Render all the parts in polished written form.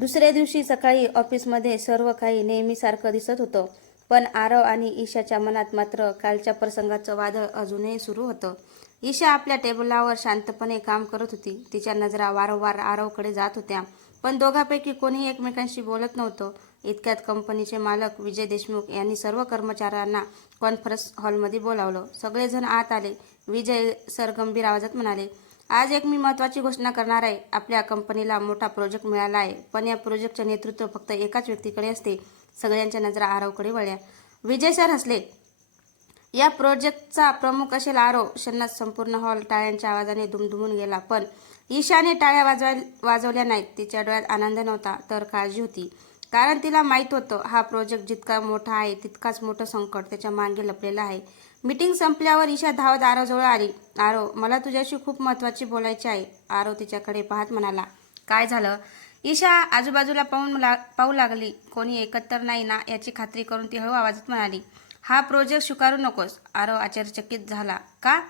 दुसऱ्या दिवशी सकाळी ऑफिसमध्ये सर्व काही नेहमीसारखं दिसत होतं, पण आरव आणि ईशाच्या मनात मात्र कालच्या प्रसंगाचं वादळ अजूनही सुरू होतं. ईशा आपल्या टेबलावर शांतपणे काम करत होती. तिच्या नजरा वारंवार आरवकडे जात होत्या, पण दोघांपैकी कोणीही एकमेकांशी बोलत नव्हतं. इतक्यात कंपनीचे मालक विजय देशमुख यांनी सर्व कर्मचाऱ्यांना कॉन्फरन्स हॉलमध्ये बोलावलं. सगळेजण आत आले. विजय सर गंभीर आवाजात म्हणाले, आज एक मी महत्त्वाची घोषणा करणार आहे. आपल्या कंपनीला मोठा प्रोजेक्ट मिळाला आहे, पण या प्रोजेक्टचे नेतृत्व फक्त एकाच व्यक्तीकडे असते. सगळ्यांच्या नजरा आरवकडे वळल्या. विजय सर हसले. या प्रोजेक्टचा प्रमुख असेल आरव. क्षणात संपूर्ण हॉल टाळ्यांच्या आवाजाने दुमदुमून गेला. पण ईशाने टाळ्या वाजवल्या नाहीत. तिच्या डोळ्यात आनंद नव्हता, तर काळजी होती. कारण तिला माहीत होतं, हा प्रोजेक्ट जितका मोठा आहे तितकाच मोठं संकट त्याच्या मागे लपलेलं आहे. मीटिंग संपल्यावर ईशा धावत आरवजवळ आली. आरव, मला तुझ्याशी खूप महत्त्वाचे बोलायचे आहे. आरव तिच्याकडे पाहत म्हणाला, काय झालं? ईशा आजूबाजूला पाहू लागली. कोणी एकत्र नाही ना याची खात्री करून ती हळू आवाजात म्हणाली, हा प्रोजेक्ट स्वीकारू नकोस. आरव आश्चर्यचकित झाला. का?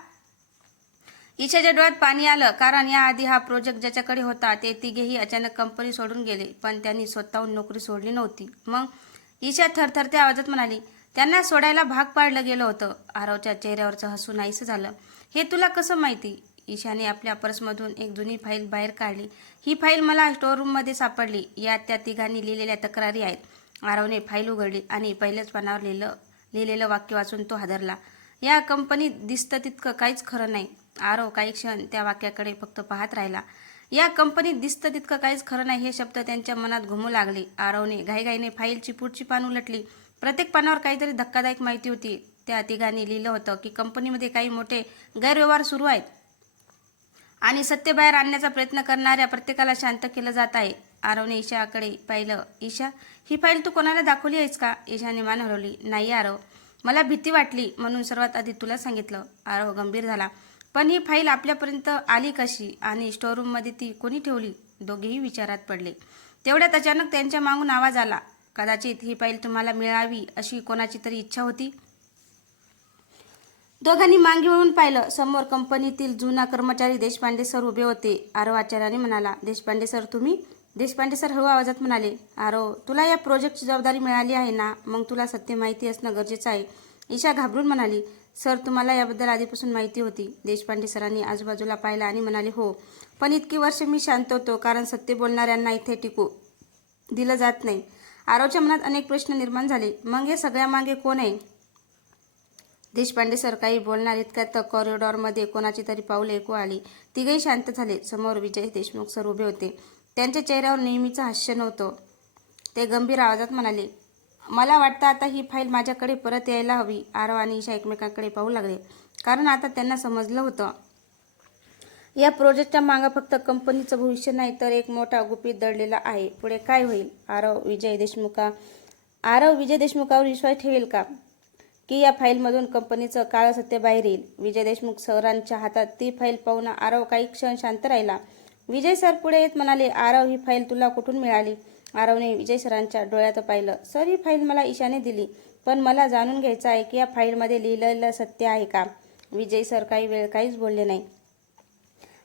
ईशाच्या डोळ्यात पाणी आलं. कारण याआधी हा प्रोजेक्ट ज्याच्याकडे होता ते तिघेही अचानक कंपनी सोडून गेले, पण त्यांनी स्वतःहून नोकरी सोडली नव्हती. मग? ईशा थरथरत्या आवाजात म्हणाली, त्यांना सोडायला भाग पाडलं गेलं होतं. आरवच्या चेहऱ्यावरचं हसू नाहीसं झालं. हे तुला कसं माहिती? ईशाने आपल्या पर्समधून एक जुनी फाईल बाहेर काढली. ही फाईल मला स्टोअररूममध्ये सापडली. यात त्या तिघांनी लिहिलेल्या तक्रारी आहेत. आरवने फाईल उघडली आणि पहिल्याच पानावर लिहिलेलं वाक्य वाचून तो हादरला. या कंपनीत दिसतं तितकं काहीच खरं नाही. आरव काही क्षण त्या वाक्याकडे फक्त पाहत राहिला. या कंपनीत दिसतं तितकं काहीच खरं नाही हे शब्द त्यांच्या मनात घुमू लागले. आरवने घाईघाईने फाईलची पुढची पान उलटली. प्रत्येक पानावर काहीतरी धक्कादायक माहिती होती. त्या तिघांनी लिहिलं होतं की कंपनीमध्ये काही मोठे गैरव्यवहार सुरू आहेत आणि सत्य बाहेर आणण्याचा प्रयत्न करणाऱ्या प्रत्येकाला शांत केलं जात आहे. आरवने ईशाकडे पाहिलं. ईशा, ही फाईल तू कोणाला दाखवली आहेस का? ईशाने मान हलवली. नाही आरव, मला भीती वाटली म्हणून सर्वात आधी तुला सांगितलं. आरव गंभीर झाला. पण ही फाईल आपल्यापर्यंत आली कशी आणि स्टोअररूममध्ये ती कोणी ठेवली? दोघेही विचारात पडले. तेवढ्यात अचानक त्यांच्या मागून आवाज आला. कदाचित ही फाईल तुम्हाला मिळावी अशी कोणाची तरी इच्छा होती. दोघांनी मागे वळून पाहिलं. समोर कंपनीतील जुना कर्मचारी देशपांडे सर उभे होते. आरव आश्चर्याने म्हणाला, देशपांडे सर तुम्ही? देशपांडे सर हळू आवाजात म्हणाले, आरव, तुला या प्रोजेक्टची जबाबदारी मिळाली आहे ना, मग तुला सत्य माहिती असणं गरजेचं आहे. ईशा घाबरून म्हणाली, सर तुम्हाला याबद्दल आधीपासून माहिती होती? देशपांडे सरांनी आजूबाजूला पाहिलं आणि म्हणाले, हो, पण इतकी वर्ष मी शांत होतो कारण सत्य बोलणाऱ्यांना इथे टिकू दिलं जात नाही. आरवच्या मनात अनेक प्रश्न निर्माण झाले. मग हे सगळ्यामागे कोण आहे? देशपांडे सर काही बोलणार इतक्यात कॉरिडॉरमध्ये कोणाची तरी पावले ऐकू आली. तिघेही शांत झाले. समोर विजय देशमुख सर उभे होते. त्यांच्या चेहऱ्यावर नेहमीचं हास्य नव्हतं. ते गंभीर आवाजात म्हणाले, मला वाटतं आता ही फाईल माझ्याकडे परत यायला हवी. आरव आणि ईशा एकमेकांकडे पाहू लागले, कारण आता त्यांना समजलं होतं, या प्रोजेक्टच्या मागं फक्त कंपनीचं भविष्य नाही तर एक मोठा गुपित दडलेला आहे. पुढे काय होईल? आरव विजय देशमुखावर विश्वास ठेवेल का, की या फाईलमधून कंपनीचं काळं सत्य बाहेर येईल? विजय देशमुख सरांच्या हातात ती फाईल पाहून आरव काही क्षण शांत राहिला. विजय सर पुढे येत म्हणाले, आरव, ही फाईल तुला कुठून मिळाली? आरवने विजय सरांच्या डोळ्यात पाहिलं. सर, ही फाईल मला ईशाने दिली, पण मला जाणून घ्यायचं आहे की या फाईलमध्ये लिहिलेलं सत्य आहे का? विजय सर काही वेळ काहीच बोलले नाही.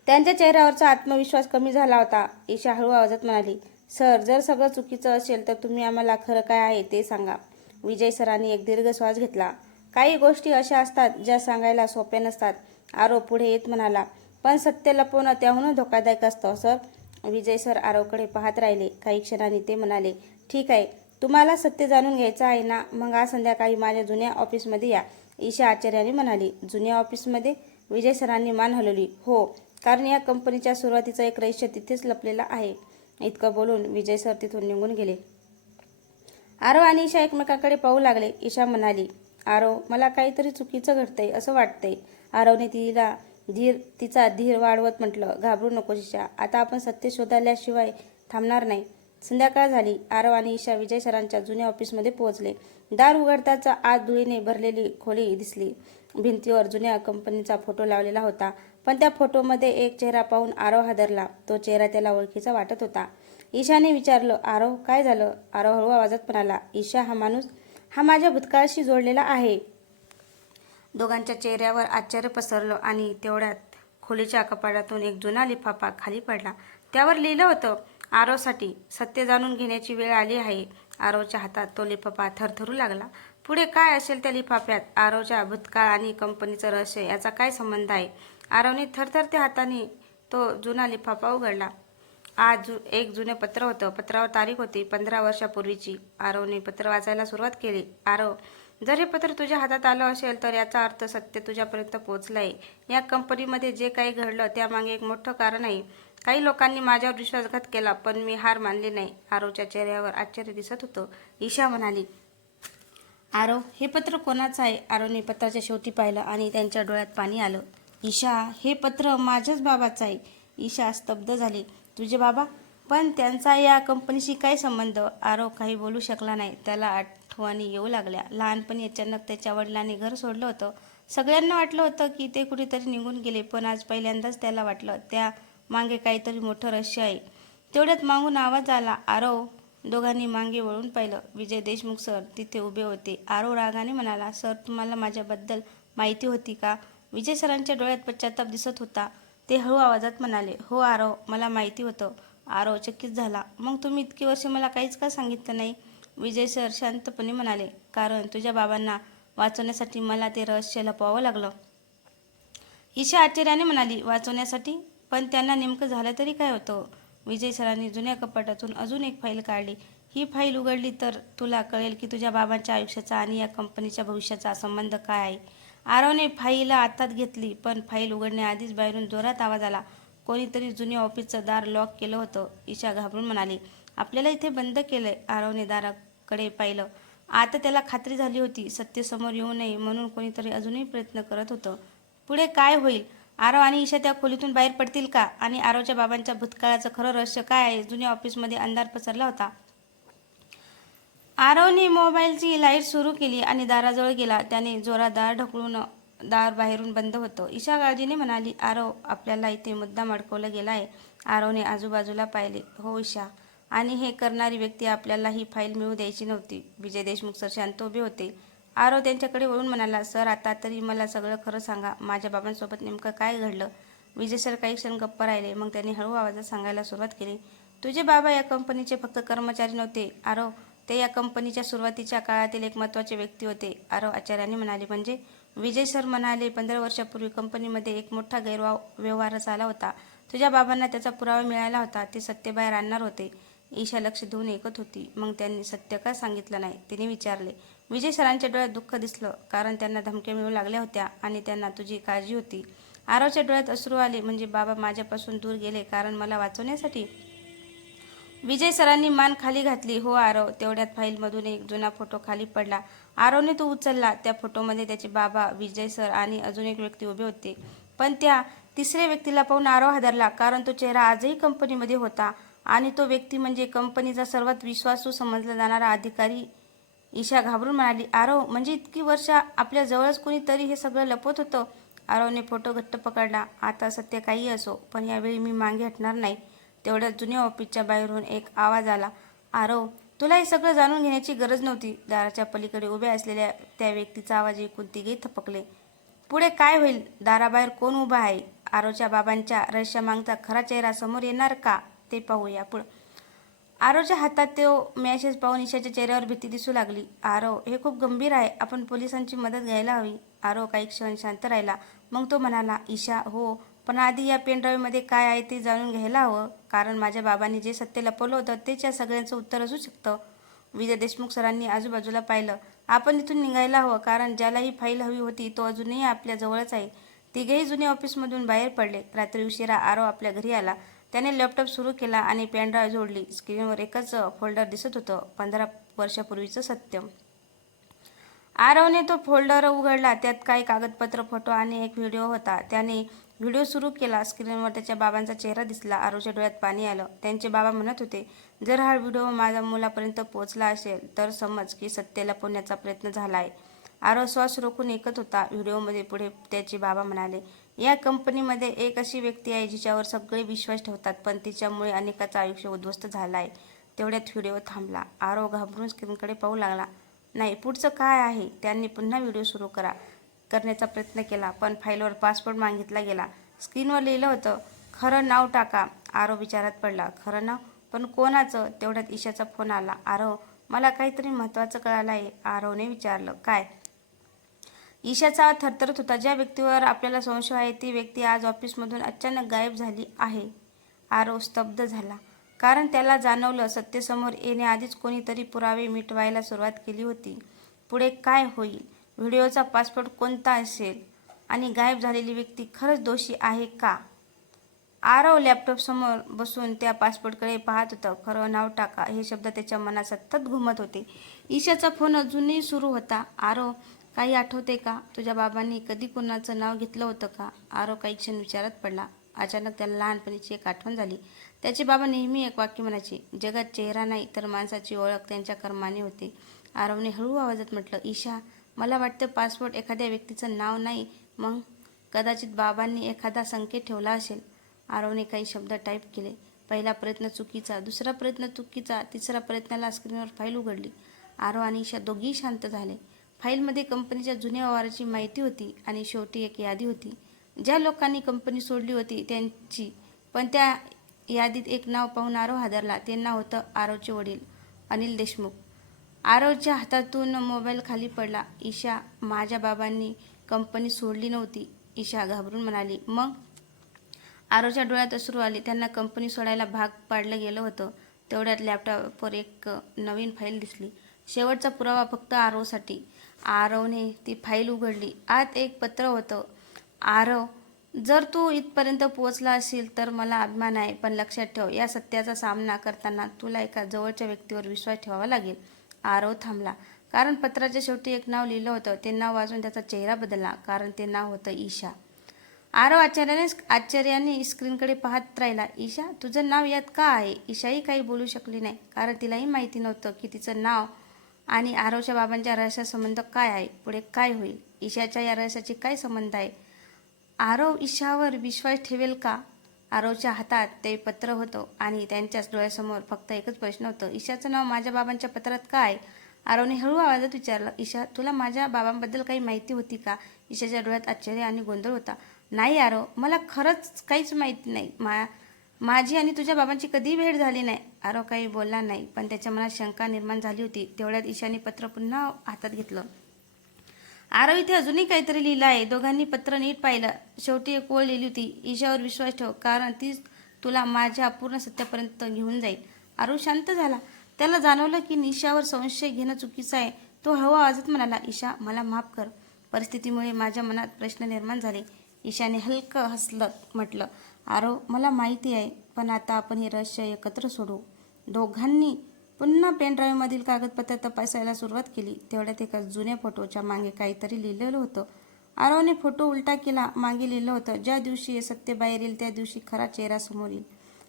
त्यांच्या चेहऱ्यावरचा आत्मविश्वास कमी झाला होता. ईशा हळू आवाजात म्हणाली, सर, जर सगळं चुकीचं असेल तर तुम्ही आम्हाला खरं काय आहे ते सांगा. विजय सरांनी एक दीर्घ श्वास घेतला. काही गोष्टी अशा असतात ज्या सांगायला सोप्या नसतात. आरव पुढे येत म्हणाला, पण सत्य लपवणं त्याहून धोकादायक असतं सर. विजय सर आरवकडे पाहत राहिले. काही क्षणांनी ते म्हणाले, ठीक आहे, तुम्हाला सत्य जाणून घ्यायचं आहे ना, मग आज संध्याकाळी माझ्या जुन्या ऑफिसमध्ये या. ईशा आश्चर्याने म्हणाली, जुन्या ऑफिसमध्ये? विजय सरांनी मान हलवली. हो, कारण या कंपनीच्या सुरुवातीचं एक रहस्य तिथेच लपलेलं आहे. इतकं बोलून विजय सर तिथून निघून गेले. आरव आणि ईशा एकमेकांकडे पाहू लागले. ईशा म्हणाली, आरव, मला काहीतरी चुकीचं घडतंय असं वाटतंय. आरवने तिचा धीर वाढवत म्हटलं, घाबरू नकोस ईशा, आता आपण सत्य शोधल्याशिवाय थांबणार नाही. संध्याकाळ झाली. आरव आणि ईशा विजय सरांच्या जुन्या ऑफिसमध्ये पोहोचले. दार उघडताच आत धुळीने भरलेली खोली दिसली. भिंतीवर जुन्या कंपनीचा फोटो लावलेला होता, पण त्या फोटोमध्ये एक चेहरा पाहून आरव हादरला. तो चेहरा त्याला ओळखीचा वाटत होता. ईशाने विचारलं, आरव, काय झालं? आरव हळू आवाजात म्हणाला, ईशा, हा माझ्या भूतकाळाशी जोडलेला आहे. दोघांच्या चेहऱ्यावर आश्चर्य पसरलं आणि तेवढ्यात खोलीच्या कपाटातून एक जुना लिफाफा खाली पडला. त्यावर लिहिलं होतं, आरवसाठी सत्य जाणून घेण्याची वेळ आली आहे. आरवच्या हातात तो लिफाफा थरथरू लागला. पुढे काय असेल त्या लिफाफ्यात? आरवच्या भूतकाळ आणि कंपनीचं रहस्य याचा काय संबंध आहे? आरवने थरथरत्या हाताने तो जुना लिफाफा उघडला. आज एक जुने पत्र होतं. पत्रावर तारीख होती 15 वर्षापूर्वीची. आरवने पत्र वाचायला सुरुवात केली. आरव, जर हे पत्र तुझ्या हातात आलं असेल तर याचा अर्थ सत्य तुझ्यापर्यंत पोहोचलं आहे. या कंपनीमध्ये जे काही घडलं त्यामागे एक मोठं कारण आहे. काही लोकांनी माझ्यावर विश्वासघात केला पण मी हार मानली नाही. आरवच्या चेहऱ्यावर आश्चर्य दिसत होतं. ईशा म्हणाली, आरव, हे पत्र कोणाचं आहे? आरवने पत्राच्या शेवटी पाहिलं आणि त्यांच्या डोळ्यात पाणी आलं. ईशा, हे पत्र माझ्याच बाबाचं आहे. ईशा स्तब्ध झाली. तुझे बाबा? पण त्यांचा या कंपनीशी काय संबंध? आरव काही बोलू शकला नाही. त्याला आठवणी येऊ लागल्या. लहानपणी अचानक त्याच्या वडिलांनी घर सोडलं होतं. सगळ्यांना वाटलं होतं की ते कुठेतरी निघून गेले, पण आज पहिल्यांदाच त्याला वाटलं त्या मागे काहीतरी मोठं रहस्य आहे. तेवढ्यात मागून आवाज आला. आरव. दोघांनी मागे वळून पाहिलं. विजय देशमुख सर तिथे उभे होते. आरव रागाने म्हणाला, सर, तुम्हाला माझ्याबद्दल माहिती होती का? विजय सरांच्या डोळ्यात पश्चाताप दिसत होता. ते हळू आवाजात म्हणाले, हो आरव, मला माहिती होतं. आरव चकित झाला. मग तुम्ही इतकी वर्षे मला काहीच का सांगितलं नाही? विजय सर शांतपणे म्हणाले, कारण तुझ्या बाबांना वाचवण्यासाठी मला ते रहस्य लपवावं लागलं. ईशा आश्चर्याने म्हणाली, वाचवण्यासाठी? पण त्यांना नेमकं झालं तरी काय होतं? विजय सरांनी जुन्या कपाटातून अजून एक फाईल काढली. ही फाईल उघडली तर तुला कळेल की तुझ्या बाबांच्या आयुष्याचा आणि या कंपनीच्या भविष्याचा संबंध काय आहे. आरवने फाईल हातात घेतली, पण फाईल उघडण्याआधीच बाहेरून जोरात आवाज आला. कोणीतरी जुन्या ऑफिसचं दार लॉक केलं होतं. ईशा घाबरून म्हणाली, आपल्याला इथे बंद केलंय. आरवने दाराकडे पाहिलं. आता त्याला खात्री झाली होती, सत्य समोर येऊ नये म्हणून कोणीतरी अजूनही प्रयत्न करत होतं. पुढे काय होईल? आरव आणि ईशा त्या खोलीतून बाहेर पडतील का? आणि आरवच्या बाबांच्या भूतकाळाचं खरं रहस्य काय आहे? जुन्या ऑफिसमध्ये अंधार पसरला होता. आरवने मोबाईलची लाईट सुरू केली आणि दाराजवळ गेला. त्याने जोरात दार ढकलून दार बाहेरून बंद होतं. ईशा काळजीने म्हणाली, आरव, आपल्याला इथे मुद्दाम अडकवलं गेलं आहे. आरवने आजूबाजूला पाहिले. हो ईशा, आणि हे करणारी व्यक्ती आपल्याला ही फाईल मिळू द्यायची नव्हती. विजय देशमुख सर शांत उभे होते. आरव त्यांच्याकडे वळून म्हणाला, सर, आता तरी मला सगळं खरं सांगा. माझ्या बाबांसोबत नेमकं काय घडलं? विजय सर काही क्षण गप्प राहिले. मग त्यांनी हळू आवाजात सांगायला सुरुवात केली, तुझे बाबा या कंपनीचे फक्त कर्मचारी नव्हते आरव, ते या कंपनीच्या सुरुवातीच्या काळातील एक महत्त्वाचे व्यक्ती होते. आरव आश्चर्याने म्हणाले, म्हणजे? विजय सर म्हणाले, 15 वर्षापूर्वी कंपनीमध्ये एक मोठा गैरव्यवहार झाला होता. तुझ्या बाबांना त्याचा पुरावा मिळाला होता. ते सत्य बाहेर आणणार होते. ईशा लक्ष देऊन ऐकत होती. मग त्यांनी सत्य का सांगितलं नाही? तिने विचारले. विजय सरांच्या डोळ्यात दुःख दिसलं, कारण त्यांना धमक्या मिळू लागल्या होत्या आणि त्यांना तुझी काळजी होती. आरवच्या डोळ्यात अश्रू आले. म्हणजे बाबा माझ्यापासून दूर गेले कारण मला वाचवण्यासाठी? विजय सरांनी मान खाली घातली. हो आरव. तेवढ्यात फाईलमधून एक जुना फोटो खाली पडला. आरवने तो उचलला. त्या फोटोमध्ये त्याचे बाबा, विजय सर आणि अजून एक व्यक्ती उभे होते. पण त्या तिसऱ्या व्यक्तीला पाहून आरव हादरला, कारण तो चेहरा आजही कंपनीमध्ये होता आणि तो व्यक्ती म्हणजे कंपनीचा सर्वात विश्वासू समजला जाणारा अधिकारी. ईशा घाबरून म्हणाली, आरव, म्हणजे इतकी वर्ष आपल्या जवळच कोणीतरी हे सगळं लपवत होतं? आरवने फोटो घट्ट पकडला. आता सत्य काही असो, पण यावेळी मी मागे हटणार नाही. तेवढ्यात जुन्या ऑफिसच्या बाहेरून एक आवाज आला, आरव, तुला हे सगळं जाणून घेण्याची गरज नव्हती. दाराच्या पलीकडे उभ्या असलेल्या त्या व्यक्तीचा आवाज ऐकून तिघेही थपकले. पुढे काय होईल? दाराबाहेर कोण उभा आहे? आरवच्या बाबांच्या रहस्यमागचा खरा चेहरा समोर येणार का? ते पाहूया पुढे. आरवच्या हातात तो मॅसेज पाहून ईशाच्या चेहऱ्यावर भीती दिसू लागली. आरव, हे खूप गंभीर आहे. आपण पोलिसांची मदत घ्यायला हवी. आरव काही क्षण शांत राहिला. मग तो म्हणाला, ईशा, हो, पण आधी या पेनड्राईव्हमध्ये काय आहे ते जाणून घ्यायला हवं, कारण माझ्या बाबांनी जे सत्य लपवलं होतं तेच या सगळ्यांचं उत्तर असू शकतं. विजय देशमुख सरांनी आजूबाजूला पाहिलं. आपण इथून निघायला हवं, कारण ज्याला ही फाईल हवी होती तो अजूनही आपल्या जवळच आहे. तिघेही जुन्या ऑफिसमधून बाहेर पडले. रात्री उशिरा आरव आपल्या घरी आला. त्याने लॅपटॉप सुरू केला आणि पेनड्राईव्ह जोडली. स्क्रीनवर एकच फोल्डर दिसत होतं, 15 वर्षापूर्वीचं सत्य. आरवने तो फोल्डर उघडला. त्यात काही कागदपत्र, फोटो आणि एक व्हिडिओ होता. त्याने व्हिडिओ सुरू केला. स्क्रीनवर त्याच्या बाबांचा चेहरा दिसला. आरवच्या डोळ्यात पाणी आलं. त्यांचे बाबा म्हणत होते, जर हा व्हिडिओ माझ्या मुलापर्यंत पोहोचला असेल तर समज की सत्य लपवण्याचा प्रयत्न झाला आहे. आरव श्वास रोखून ऐकत होता. व्हिडिओमध्ये पुढे त्याचे बाबा म्हणाले, या कंपनीमध्ये एक अशी व्यक्ती आहे जिच्यावर सगळे विश्वास ठेवतात, पण तिच्यामुळे अनेकाचं आयुष्य उद्ध्वस्त झालं आहे. तेवढ्यात व्हिडिओ थांबला. आरव घाबरून स्क्रीनकडे पाहू लागला. नाही, पुढचं काय आहे? त्यांनी पुन्हा व्हिडिओ सुरू करण्याचा प्रयत्न केला, पण फाईलवर पासवर्ड मागितला गेला. स्क्रीनवर लिहिलं होतं, खरं नाव टाका. आरव विचारात पडला. खरं नाव? पण कोणाचं? तेवढ्यात ईशाचा फोन आला. आरव, मला काहीतरी महत्त्वाचं कळालं आहे. आरवने विचारलं. काय? ईशाचा आवाज थरथरत होता. ज्या व्यक्तीवर आपल्याला संशय आहे ती व्यक्ती आज ऑफिसमधून अचानक गायब झाली आहे. आरव स्तब्ध झाला, कारण त्याला जाणवलं सत्तेसमोर येण्याआधीच कोणीतरी पुरावे मिटवायला सुरुवात केली होती. पुढे काय होईल? व्हिडिओचा पासपोर्ट कोणता असेल? आणि गायब झालेली व्यक्ती खरंच दोषी आहे का? आरव लॅपटॉपसमोर बसून त्या पासपोर्टकडे पाहत होता. खरं नाव टाका, हे शब्द त्याच्या मनात सतत घुमत होते. ईशाचा फोन अजूनही सुरू होता. आरव, काही आठवते का? तुझ्या बाबांनी कधी कोणाचं नाव घेतलं होतं का? आरव काही क्षण विचारात पडला. अचानक त्याला लहानपणीची एक आठवण झाली. त्याचे बाबा नेहमी एक वाक्य म्हणायचे, जगात चेहरा नाही तर माणसाची ओळख त्यांच्या कर्माने होते. आरवने हळू आवाजात म्हटलं, ईशा, मला वाटतं पासपोर्ट एखाद्या व्यक्तीचं नाव नाही, मग कदाचित बाबांनी एखादा संकेत ठेवला असेल. आरवने काही शब्द टाईप केले. पहिला प्रयत्न चुकीचा, दुसरा प्रयत्न चुकीचा, तिसरा प्रयत्नाला स्क्रीनवर फाईल उघडली. आरव आणि ईशा दोघेही शांत झाले. फाईलमध्ये कंपनीच्या जुन्या व्यवहाराची माहिती होती आणि शेवटी एक यादी होती, ज्या लोकांनी कंपनी सोडली होती त्यांची. पण त्या यादीत एक नाव पाहून आरव हादरला. ते नाव होतं आरवचे वडील, अनिल देशमुख. आरवच्या हातातून मोबाईल खाली पडला. ईशा, माझ्या बाबांनी कंपनी सोडली नव्हती, ईशा घाबरून म्हणाली. मग? आरवच्या डोळ्यात अश्रू आले. त्यांना कंपनी सोडायला भाग पाडलं गेलं होतं. तेवढ्यात लॅपटॉपवर एक नवीन फाईल दिसली. शेवटचा पुरावा फक्त आरवसाठी. आरवने ती फाईल उघडली. आत एक पत्र होतं. आरव, जर तू इथपर्यंत पोहोचला असेल तर मला अभिमान आहे, पण लक्षात ठेव, या सत्याचा सामना करताना तुला एका जवळच्या व्यक्तीवर विश्वास ठेवावा लागेल. आरव थांबला, कारण पत्राच्या शेवटी एक नाव लिहिलं होतं. ते नाव वाचून त्याचा चेहरा बदलला, कारण ते नाव होतं ईशा. आरव आश्चर्याने स्क्रीनकडे पाहत राहिला. ईशा, तुझं नाव यात का आहे? ईशाही काही बोलू शकली नाही, कारण तिलाही माहिती नव्हतं की तिचं नाव आणि आरवच्या बाबांच्या रहस्याचा संबंध काय आहे. पुढे काय होईल? ईशाच्या या रहस्याची काय संबंध आहे? आरव ईशावर विश्वास ठेवेल का? आरवच्या हातात ते पत्र होतं आणि त्यांच्याच डोळ्यासमोर फक्त एकच प्रश्न होतं, ईशाचं नाव माझ्या बाबांच्या पत्रात का आहे? आरवने हळू आवाजात विचारलं. ईशा, तुला माझ्या बाबांबद्दल काही माहिती होती का? ईशाच्या डोळ्यात आश्चर्य आणि गोंधळ होता. नाही आरव, मला खरंच काहीच माहिती नाही. माझी आणि तुझ्या बाबांची कधीही भेट झाली नाही. आरव काही बोलला नाही, पण त्याच्या मनात शंका निर्माण झाली होती. तेवढ्यात ईशाने पत्र पुन्हा हातात घेतलं. आरव, इथे अजूनही काहीतरी लिहिलं आहे. दोघांनी पत्र नीट पाहिलं. शेवटी एक ओळ लिहिली होती, ईशावर विश्वास ठेव, कारण तीच तुला माझ्या पूर्ण सत्यापर्यंत घेऊन जाईल. आरव शांत झाला. त्याला जाणवलं की ईशावर संशय घेणं चुकीचं आहे. तो हळू आवाजात म्हणाला, ईशा, मला माफ कर. परिस्थितीमुळे माझ्या मनात प्रश्न निर्माण झाले. ईशाने हलकं हसलत म्हटलं, आरव, मला माहिती आहे, पण आता आपण हे रहस्य एकत्र सोडवू. दोघांनी पुन्हा पेनड्राईव्हमधील कागदपत्र तपासायला सुरुवात केली. तेवढ्यात एका जुन्या फोटोच्या मागे काहीतरी लिहिलेलं होतं. आरवने फोटो उलटा केला. मागे लिहिलं होतं, ज्या दिवशी हे सत्य बाहेर येईल त्या दिवशी खरा चेहरा समोर येईल.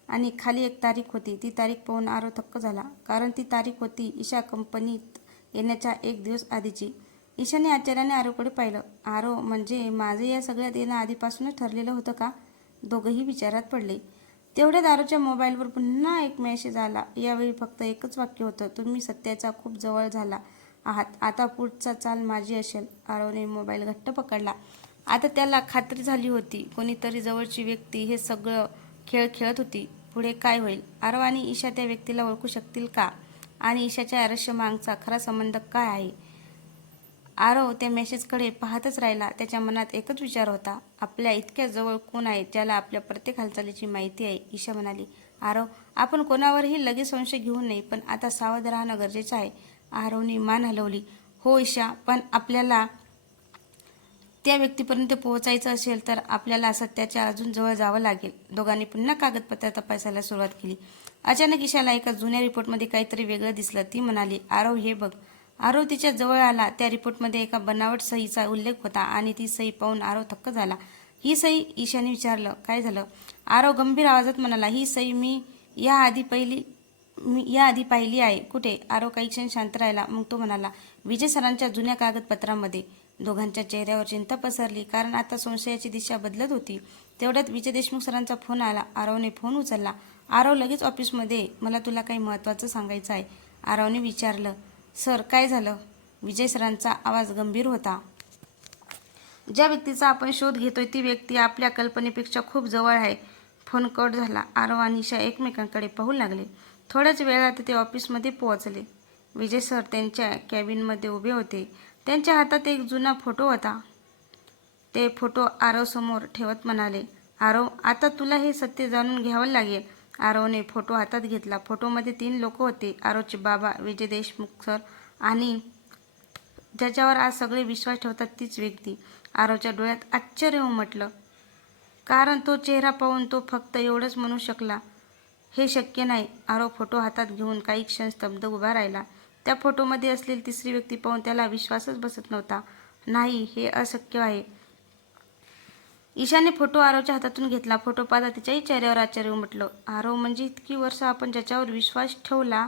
आणि खाली एक तारीख होती. ती तारीख पाहून आरव थक्क झाला, कारण ती तारीख होती ईशा कंपनीत येण्याच्या एक दिवस आधीची. ईशाने आश्चर्याने आरवकडे पाहिलं. आरव, म्हणजे माझं या सगळ्यात येणं आधीपासूनच ठरलेलं होतं का? दोघंही विचारात पडले. तेवढ्यात आरवच्या मोबाईलवर पुन्हा एक मेसेज आला. यावेळी फक्त एकच वाक्य होतं, तुम्ही सत्याच्या खूप जवळ झाला आहात. आता पुढचा चाल माझी असेल. आरवने मोबाईल घट्ट पकडला. आता त्याला खात्री झाली होती, कोणीतरी जवळची व्यक्ती हे सगळं खेळ खेळत होती. पुढे काय होईल? आरव आणि ईशा त्या व्यक्तीला ओळखू शकतील का? आणि ईशाच्या रहस्यमागचा खरा संबंध काय आहे? आरव त्या मेसेजकडे पाहतच राहिला. त्याच्या मनात एकच विचार होता, आपल्या इतक्या जवळ कोण आहे ज्याला आपल्या प्रत्येक हालचालीची माहिती आहे? ईशा म्हणाली, आरव, आपण कोणावरही लगेच संशय घेऊ नये, पण आता सावध राहणं गरजेचं आहे. आरवने मान हलवली. हो ईशा, पण आपल्याला त्या व्यक्तीपर्यंत पोहोचायचं असेल तर आपल्याला सत्याच्या अजून जवळ जावं लागेल. दोघांनी पुन्हा कागदपत्र तपासायला सुरुवात केली. अचानक ईशाला एका जुन्या रिपोर्टमध्ये काहीतरी वेगळं दिसलं. ती म्हणाली, आरव, हे बघ. आरव तिच्या जवळ आला. त्या रिपोर्टमध्ये एका बनावट सहीचा उल्लेख होता आणि ती सही पाहून आरव थक्क झाला. ही सही? ईशाने विचारलं. काय झालं? आरव गंभीर आवाजात म्हणाला, ही सही मी याआधी पाहिली आहे. कुठे? आरव काही क्षण शांत राहिला. मग तो म्हणाला, विजय सरांच्या जुन्या कागदपत्रांमध्ये. दोघांच्या चेहऱ्यावर चिंता पसरली, कारण आता संशयाची दिशा बदलत होती. तेवढ्यात विजय देशमुख सरांचा फोन आला. आरवने फोन उचलला. आरव, लगेच ऑफिसमध्ये, मला तुला काही महत्त्वाचं सांगायचं आहे. आरवने विचारलं. सर, काय झालं? विजय सरांचा आवाज गंभीर होता. ज्या व्यक्तीचा आपण शोध घेतोय ती व्यक्ती आपल्या कल्पनेपेक्षा खूप जवळ आहे. फोन कट झाला. आरव आणि ईशा एकमेकांकडे पाहू लागले. थोड्याच वेळात ते ऑफिसमध्ये पोहोचले. विजय सर त्यांच्या कॅबिनमध्ये उभे होते. त्यांच्या हातात एक जुना फोटो होता. ते फोटो आरवसमोर ठेवत म्हणाले, आरव, आता तुला हे सत्य जाणून घ्यावं लागेल. आरवने फोटो हातात घेतला. फोटोमध्ये 3 लोक होते. आरवचे बाबा विजय देशमुख सर आणि ज्याच्यावर आज सगळे विश्वास ठेवतात तीच व्यक्ती. आरवच्या डोळ्यात आश्चर्य उमटलं, कारण तो चेहरा पाहून तो फक्त एवढंच म्हणू शकला, हे शक्य नाही. आरव फोटो हातात घेऊन काही क्षण स्तब्ध उभा राहिला. त्या फोटोमध्ये असलेली तिसरी व्यक्ती पाहून त्याला विश्वासच बसत नव्हता. नाही, हे अशक्य आहे. ईशाने फोटो आरवच्या हातातून घेतला. फोटो पाहता तिच्याही चेहऱ्यावर आश्चर्य उमटलं. आरव, म्हणजे इतकी वर्ष आपण ज्याच्यावर विश्वास ठेवला?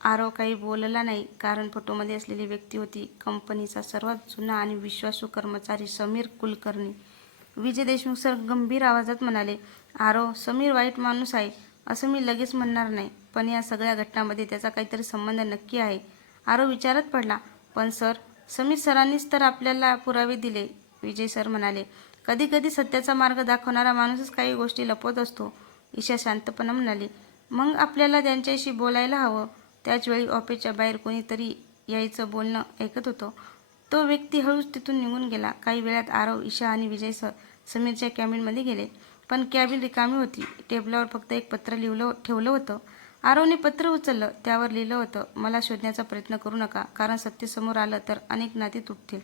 आरव काही बोलला नाही, कारण फोटोमध्ये असलेली व्यक्ती होती कंपनीचा सर्वात जुना आणि विश्वासू कर्मचारी समीर कुलकर्णी. विजय देशमुख सर गंभीर आवाजात म्हणाले, आरव, समीर वाईट माणूस आहे असं मी लगेच म्हणणार नाही, पण या सगळ्या घटनांमध्ये त्याचा काहीतरी संबंध नक्की आहे. आरव विचारात पडला, पण सर, समीर सरांनीच तर आपल्याला पुरावे दिले. विजय सर म्हणाले, कधी कधी सत्याचा मार्ग दाखवणारा माणूसच काही गोष्टी लपवत असतो. ईशा शांतपणे म्हणाली, मग आपल्याला त्यांच्याशी बोलायला हवं. त्याचवेळी ऑफिसच्या बाहेर कोणीतरी यायचं बोलणं ऐकत होतं. तो व्यक्ती हळूच तिथून निघून गेला. काही वेळात आरव, ईशा आणि विजय सर समीरच्या कॅबिनमध्ये गेले, पण कॅबिन रिकामी होती. टेबलावर फक्त एक पत्र ठेवलं होतं. आरवने पत्र उचललं. त्यावर लिहिलं होतं, मला शोधण्याचा प्रयत्न करू नका, कारण सत्य समोर आलं तर अनेक नाती तुटतील.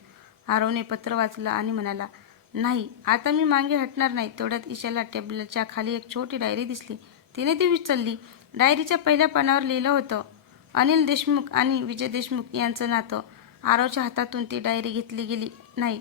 आरवने पत्र वाचलं आणि म्हणाला, नाही, आता मी मागे हटणार नाही. तेवढ्यात ईशाला टेबलच्या खाली एक छोटी डायरी दिसली. तिने ती उचलली. डायरीच्या पहिल्या पानावर लिहिलं होतं, अनिल देशमुख आणि विजय देशमुख यांचं नातं. आरवच्या हातातून ती डायरी घेतली गेली नाही,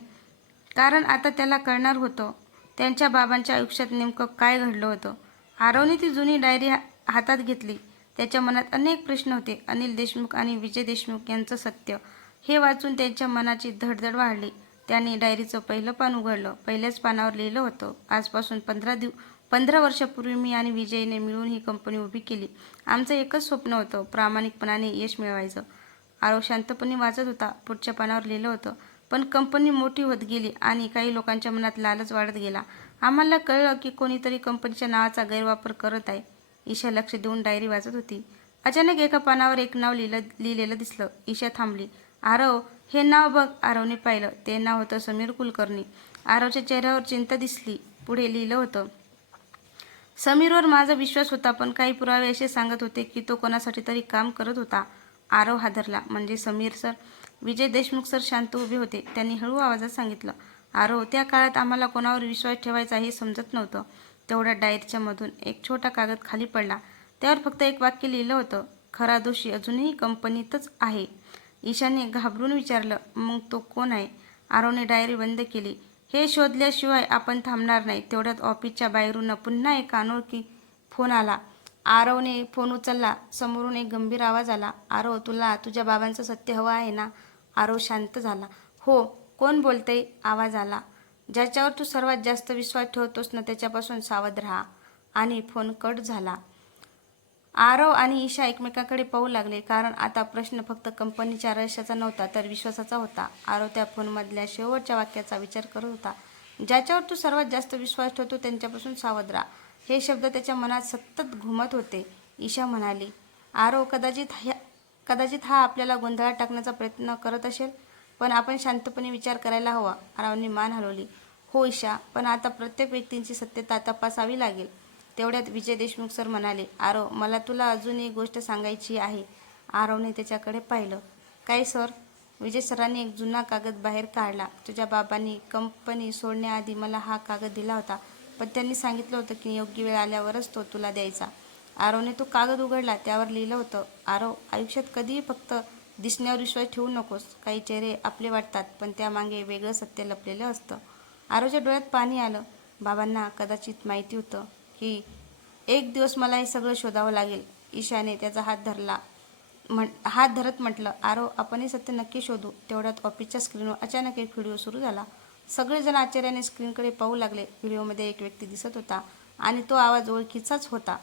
कारण आता त्याला कळणार होतं त्यांच्या बाबांच्या आयुष्यात नेमकं काय घडलं होतं. आरवने ती जुनी डायरी हातात घेतली. त्याच्या मनात अनेक प्रश्न होते. अनिल देशमुख आणि विजय देशमुख यांचं सत्य, हे वाचून त्यांच्या मनाची धडधड वाढली. त्यांनी डायरीचं पहिलं पान उघडलं. पहिल्याच पानावर लिहिलं होतं, आजपासून 15 वर्षापूर्वी मी आणि विजयने मिळून ही कंपनी उभी केली. आमचं एकच स्वप्न होतं, प्रामाणिकपणाने यश मिळवायचं. आरव शांतपणे वाचत होता. पुढच्या पानावर लिहिलं होतं, पण कंपनी मोठी होत गेली आणि काही लोकांच्या मनात लालच वाढत गेला. आम्हाला कळलं की कोणीतरी कंपनीच्या नावाचा गैरवापर करत आहे. ईशा लक्ष देऊन डायरी वाचत होती. अचानक एका पानावर एक नाव लिहिलेलं दिसलं. ईशा थांबली. आरव, हे नाव बघ. आरवने पाहिलं. ते नाव होतं समीर कुलकर्णी. आरवच्या चेहऱ्यावर चिंता दिसली. पुढे लिहिलं होतं, समीरवर माझा विश्वास होता, पण काही पुरावे असे सांगत होते की तो कोणासाठी तरी काम करत होता. आरव हादरला. म्हणजे समीर सर? विजय देशमुख सर शांत उभे होते. त्यांनी हळू आवाजात सांगितलं, आरव, त्या काळात आम्हाला कोणावर विश्वास ठेवायचा हे समजत नव्हतं. तेवढ्या डायरीच्या मधून एक छोटा कागद खाली पडला. त्यावर फक्त एक वाक्य लिहिलं होतं, खरा दोषी अजूनही कंपनीतच आहे. ईशाने घाबरून विचारलं, मग तो कोण आहे? आरवने डायरी बंद केली. हे शोधल्याशिवाय आपण थांबणार नाही. तेवढ्यात ऑफिसच्या बाहेरून पुन्हा एक अनोळखी फोन आला. आरवने फोन उचलला. समोरून एक गंभीर आवाज आला, आरव, तुला तुझ्या बाबांचं सत्य हवं आहे ना? आरव शांत झाला. हो. कोण बोलतंय? आवाज आला, ज्याच्यावर तू सर्वात जास्त विश्वास ठेवतोस ना, त्याच्यापासून सावध राहा. आणि फोन कट झाला. आरव आणि ईशा एकमेकांकडे पाहू लागले, कारण आता प्रश्न फक्त कंपनीच्या रहस्याचा नव्हता, तर विश्वासाचा होता. आरव त्या फोनमधल्या शेवटच्या वाक्याचा विचार करत होता, ज्याच्यावर तू सर्वात जास्त विश्वास ठेवतो त्यांच्यापासून सावध राहा. हे शब्द त्याच्या मनात सतत घुमत होते. ईशा म्हणाली, आरव, कदाचित हा आपल्याला गोंधळात टाकण्याचा प्रयत्न करत असेल, पण आपण शांतपणे विचार करायला हवा. आरवने मान हलवली. हो ईशा, पण आता प्रत्येक व्यक्तींची सत्यता तपासावी लागेल. तेवढ्यात विजय देशमुख सर म्हणाले, आरव, मला तुला अजून एक गोष्ट सांगायची आहे. आरवने त्याच्याकडे पाहिलं. काय सर? विजय सरांनी एक जुना कागद बाहेर काढला. तुझ्या बाबांनी कंपनी सोडण्याआधी मला हा कागद दिला होता, पण त्यांनी सांगितलं होतं की योग्य वेळ आल्यावरच तो तुला द्यायचा. आरवने तो कागद उघडला. त्यावर लिहिलं होतं, आरव, आयुष्यात कधीही फक्त दिसण्यावर विश्वास ठेवू नकोस. काही चेहरे आपले वाटतात, पण त्यामागे वेगळं सत्य लपलेलं असतं. आरवच्या डोळ्यात पाणी आलं. बाबांना कदाचित माहिती होतं की एक दिवस मला हे सगळं शोधावं लागेल. ईशाने त्याचा हात धरत म्हटलं, आरव, आपण हे सत्य नक्की शोधू. तेवढ्यात ऑफिसच्या स्क्रीनवर अचानक एक व्हिडिओ सुरू झाला. सगळेजण आश्चर्याने स्क्रीनकडे पाहू लागले. व्हिडिओमध्ये एक व्यक्ती दिसत होता आणि तो आवाज ओळखीचाच होता.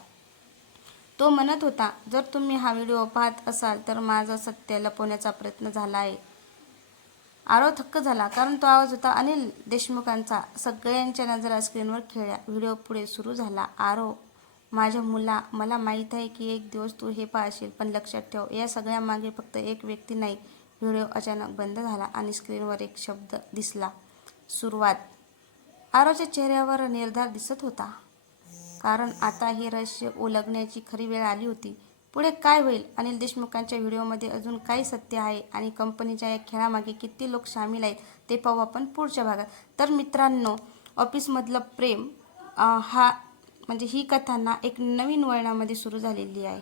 तो म्हणत होता, जर तुम्ही हा व्हिडिओ पाहत असाल तर माझं सत्य लपवण्याचा प्रयत्न झाला आहे. आरव थक्क झाला, कारण तो आवाज होता अनिल देशमुखांचा. सगळ्यांच्या नजरा स्क्रीनवर खेळल्या. व्हिडिओ पुढे सुरू झाला. आरव माझ्या मला माहीत आहे की एक दिवस तू हे पाहशील, पण लक्षात ठेव, या सगळ्यामागे फक्त एक व्यक्ती नाही. व्हिडिओ अचानक बंद झाला आणि स्क्रीनवर एक शब्द दिसला, सुरुवात. आरवच्या चेहऱ्यावर निर्धार दिसत होता, कारण आता हे रहस्य उलगडण्याची खरी वेळ आली होती. पुढे काय होईल? अनिल देशमुखांच्या व्हिडिओमध्ये अजून काही सत्य आहे आणि कंपनीच्या या खेळामागे किती लोक सामील आहेत ते पाहू आपण पुढच्या भागात. तर मित्रांनो, ऑफिसमधलं प्रेम ही कथा ना एक नवीन वळणामध्ये सुरू झालेली आहे.